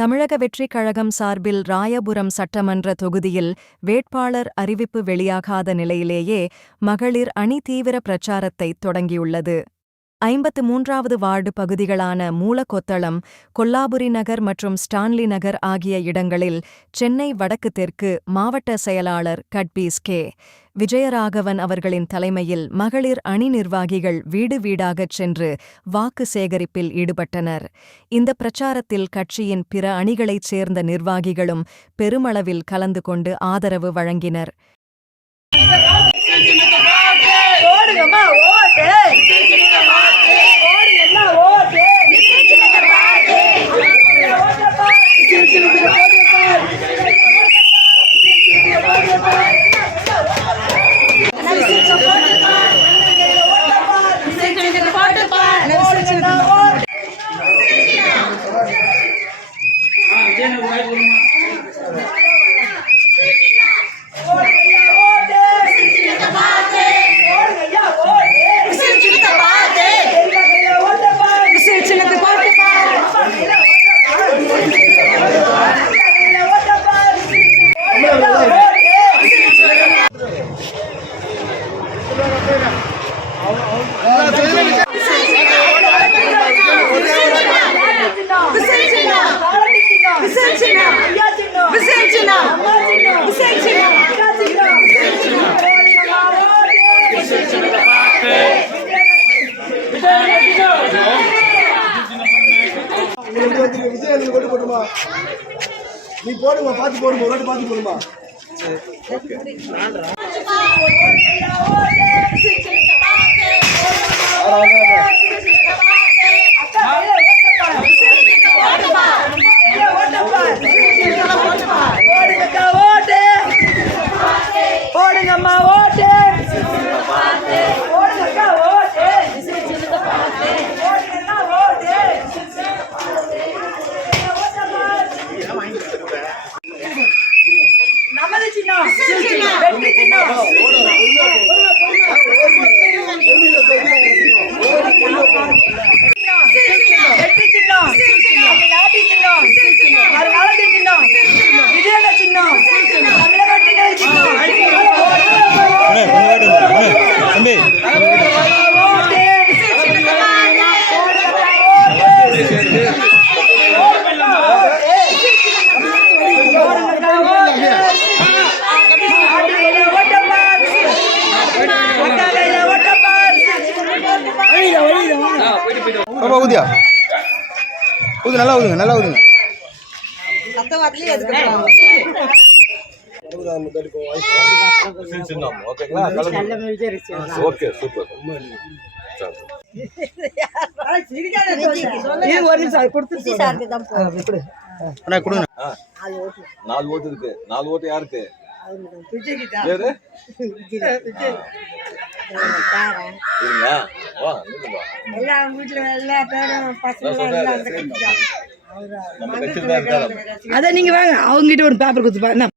தமிழக வெற்றிக் கழகம் சார்பில் ராயபுரம் சட்டமன்ற தொகுதியில் வேட்பாளர் அறிவிப்பு வெளியாகாத நிலையிலேயே மகளிர் அணி தீவிர பிரச்சாரத்தை தொடங்கியுள்ளது. 53வது வார்டு பகுதிகளான மூலக்கொத்தளம், கொல்லாபுரி நகர் மற்றும் ஸ்டான்லி நகர் ஆகிய இடங்களில் சென்னை வடக்கு தெற்கு மாவட்ட செயலாளர் கட்பீஸ் கே. விஜயராகவன் அவர்களின் தலைமையில் மகளிர் அணி நிர்வாகிகள் வீடு வீடாகச் சென்று வாக்கு சேகரிப்பில் ஈடுபட்டனர். இந்த பிரச்சாரத்தில் கட்சியின் பிற அணிகளைச் சேர்ந்த நிர்வாகிகளும் பெருமளவில் கலந்து கொண்டு ஆதரவு வழங்கினர். நீ போடுமா, பார்த்து போடுமா, ஒரு வாட்டி பார்த்து போடுமா. போடுங்கம்மா ஓட்டு. நமது சின்னம் வெற்றி சின்னம். வெற்றி சின்னம், நாட்டி சின்னம், மறுநாளத்தின் சின்னம், விஜயக சின்னம், தமிழக வெற்றிகள் சின்னம். ஊதியா ஊது, நல்லா ஊதுங்க, நல்லா ஊதுங்க. Okay, super. கொடுங்க. 4 ஓட்டு இருக்கு. 4 ஓட்டு யாருக்கு? அத நீங்க வாங்க, அவங்க கிட்ட ஒரு பேப்பர் கொடுத்துப்பா.